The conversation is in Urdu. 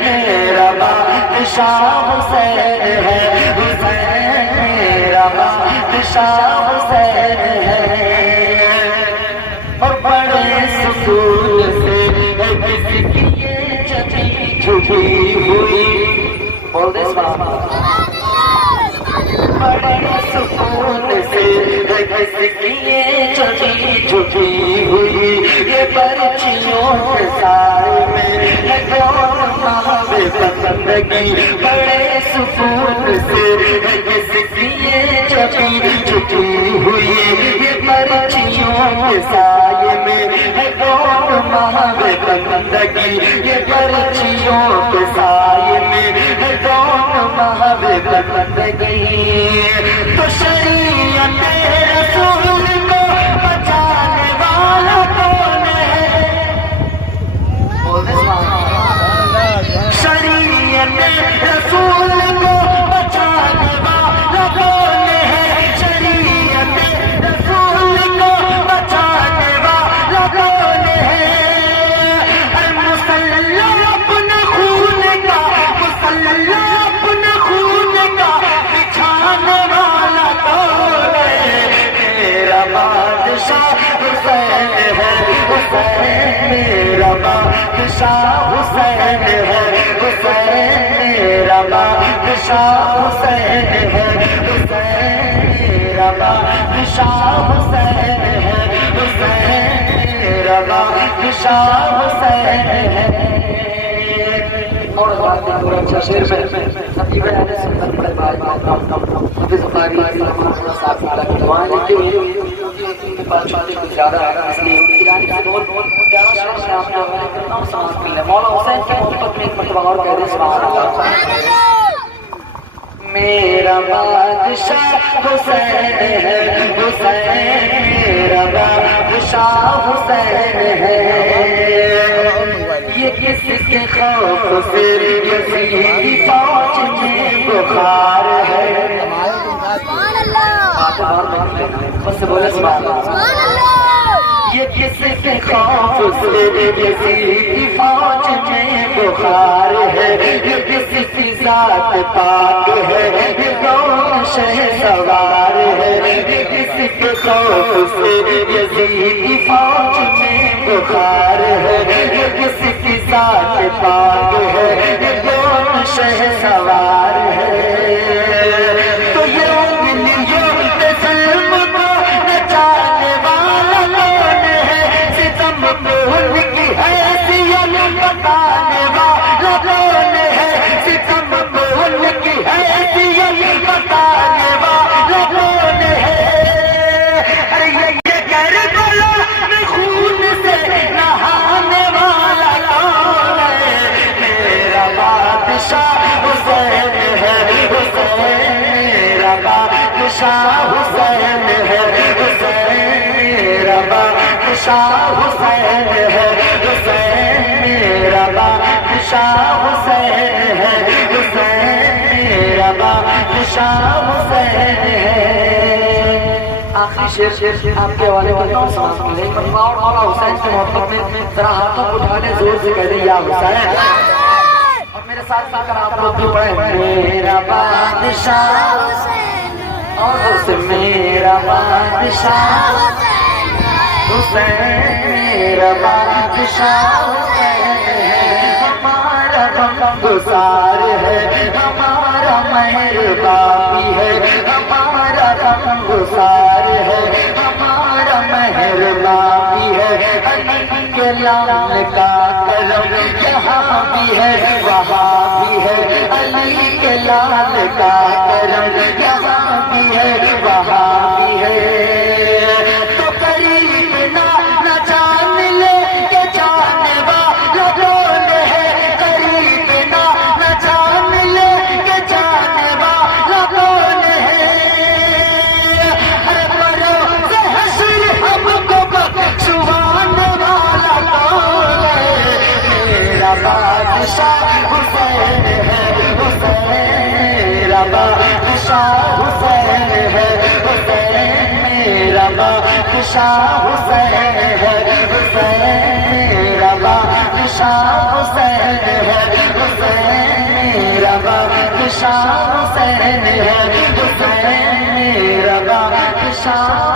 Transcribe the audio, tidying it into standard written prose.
میرا بادشاہ حسین ہے، حسین میرا بادشاہ حسین ہے۔ اور بڑے سکون سے کسی کی یہ چچی چھپی ہوئی، بول دے بڑے سکون سے کسی کی یہ چچی چھپی ہوئی، یہ پرچیوں کے سائے میں ہے کون ماوے پسندگی، بڑے سکون سے کسی کی یہ چچی چھپی ہوئی، یہ پرچیوں کے سائے میں ہے کون ماوے پسندگی، یہ پرچیوں کے سائے میں ہے کون ماوے پسندگی۔ تو شریعت رسول کو بچانے والا کون ہے؟ شریعت رسول کو بچانے والا کون ہے؟ شریعت رسول کو بچانے والا کون ہے؟ مسلح اپنے خون کا، مسلح اپنے خون کا بچھانے والا کون ہے؟ میرا بادشاہ حسین ہے، حسین میرا بادشاہ حسین ہے، حسین میرا بادشاہ حسین ہے، حسین میرا بادشاہ حسین ہے، حسین میرا بادشاہ حسین ہے۔ اور بات پورا اچھا شعر میں خطیب اہل سنت بڑے بھائی حافظ قاری صاحب تعالیٰ کی دعائیں لیتے ہوئے ان کے پاس باتیں کچھ زیادہ ہے، اس لیے ان کی رانی سے بہت پیارا شعر میں آپ نے ہمارے کرنا سماج مل ہے۔ مولا حسین کی محبت میں ایک مرتبہ اور کہہ دیں سبحان اللہ۔ میرا بادشاہ حسین ہے، حسین میرا بادشاہ حسین ہے۔ یہ کس کے خوف سے یزیدی فوج میں بخار ہے؟ بس بولے سبحان اللہ۔ یہ کس کے خوف سے یزیدی فوج میں بخار ہے؟ یہ کس کی ذات پاک ہے؟ یہ کون شہ سوار ہے؟ یہ کس کے خوف سے یزیدی فوج میں بخار ہے؟ یہ کس کی ذات پاک ہے؟ یہ کون شہ سوار ہے؟ تو یہ انگلیوں پہ ظلم کو نچانے والا کون ہے؟ ستم کو ان کی حیثیت بتانے والا کون ہے؟ ستم کو ان کی حیثیت بتانے والا کون ہے؟ ارے یہ کربلا میں خون سے نہانے والا کون ہے؟ میرا بادشاہ حسین ہے، حسین میرا بادشاہ حسین ہے، حسین میرا بادشاہ حسین ہے، حسین میرا بادشاہ حسین ہے، حسین میرا بادشاہ حسین ہے۔ آخری شعر آپ کے حوالے کرتا ہوں سماج کو ایک مرتبہ اور مولا حسین کی محبت میں ذرا ہاتھوں کو اٹھا لیں، زور سے کہہ دیں یا حسین، اور میرے ساتھ مل کر آپ لوگ بھی پڑھیں میرا بادشاہ اور حسین میرا بادشاہ حسین میرا بادشاہ حسین ہے، ہمارا غم گسار ہے، ہمارا مہربانی ہے، ہمارا غم گسار ہے، ہمارا مہربانی ہے۔ علی کے لال کا کرم یہاں بھی ہے وہاں بھی ہے، علی کے لال کا کرم یہاں بھی ہے وہاں بھی ہے۔ تو قریب نہ جان لے کہ جانے والا کون ہے؟ قریب نہ جان لے کہ جانے والا کون ہے؟ ہر بروز حشر ہم کو بخشوانے والا کون ہے؟ میرا بادشاہ حسین ہے، حسین میرا بادشاہ حسین ہے، حسین میرا بادشاہ حسین ہے، حسین میرا بادشاہ حسین ہے۔ شان حسین ہے، حسین ربا کی شان